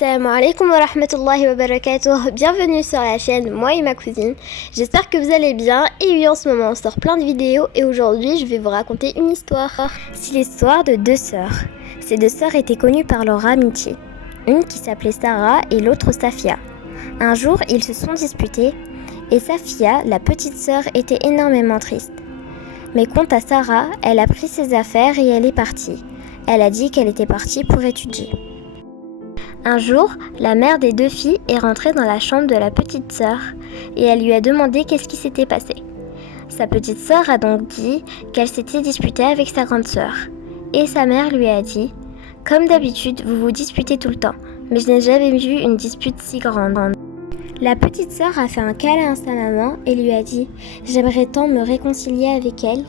Salam alaikum wa rahmatullahi wa barakatuh. Bienvenue sur la chaîne Moi et ma cousine. J'espère que vous allez bien. Et oui, en ce moment on sort plein de vidéos et aujourd'hui je vais vous raconter une histoire. C'est l'histoire de deux sœurs. Ces deux sœurs étaient connues par leur amitié. Une qui s'appelait Sarah et l'autre Safia. Un jour ils se sont disputés et Safia, la petite sœur, était énormément triste. Mais quant à Sarah, elle a pris ses affaires et elle est partie. Elle a dit qu'elle était partie pour étudier. Un jour, la mère des deux filles est rentrée dans la chambre de la petite sœur et elle lui a demandé qu'est-ce qui s'était passé. Sa petite sœur a donc dit qu'elle s'était disputée avec sa grande sœur. Et sa mère lui a dit « Comme d'habitude, vous vous disputez tout le temps, mais je n'ai jamais vu une dispute si grande. » La petite sœur a fait un câlin à sa maman et lui a dit « J'aimerais tant me réconcilier avec elle. »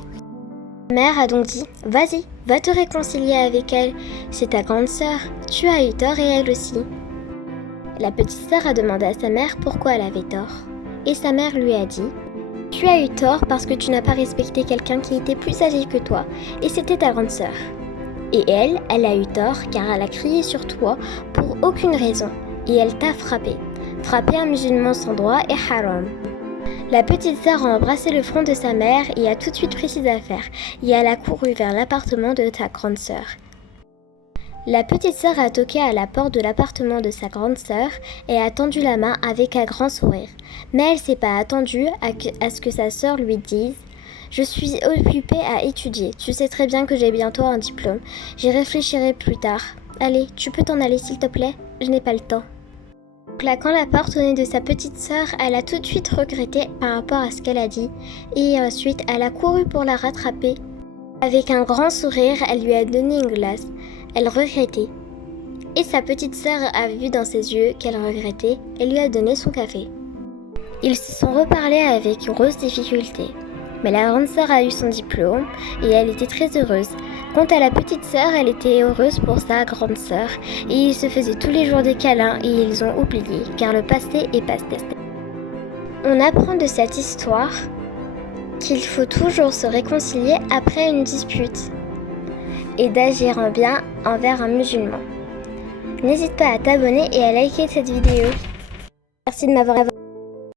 La mère a donc dit « Vas-y, va te réconcilier avec elle, c'est ta grande sœur, tu as eu tort et elle aussi. » La petite sœur a demandé à sa mère pourquoi elle avait tort. Et sa mère lui a dit « Tu as eu tort parce que tu n'as pas respecté quelqu'un qui était plus âgé que toi, et c'était ta grande sœur. Et elle a eu tort car elle a crié sur toi pour aucune raison, et elle t'a frappé. Frapper un musulman sans droit est haram. » La petite sœur a embrassé le front de sa mère et a tout de suite pris ses affaires et elle a couru vers l'appartement de sa grande sœur. La petite sœur a toqué à la porte de l'appartement de sa grande sœur et a tendu la main avec un grand sourire. Mais elle s'est pas attendue à ce que sa sœur lui dise « Je suis occupée à étudier, tu sais très bien que j'ai bientôt un diplôme, j'y réfléchirai plus tard. Allez, tu peux t'en aller s'il te plaît, je n'ai pas le temps. » Claquant la porte au nez de sa petite sœur, elle a tout de suite regretté par rapport à ce qu'elle a dit et ensuite elle a couru pour la rattraper. Avec un grand sourire, elle lui a donné une glace. Elle regrettait. Et sa petite sœur a vu dans ses yeux qu'elle regrettait et lui a donné son café. Ils se sont reparlés avec une grosse difficulté. Mais la grande sœur a eu son diplôme et elle était très heureuse. Quant à la petite sœur, elle était heureuse pour sa grande sœur et ils se faisaient tous les jours des câlins et ils ont oublié car le passé est passé. On apprend de cette histoire qu'il faut toujours se réconcilier après une dispute et d'agir en bien envers un musulman. N'hésite pas à t'abonner et à liker cette vidéo. Merci de m'avoir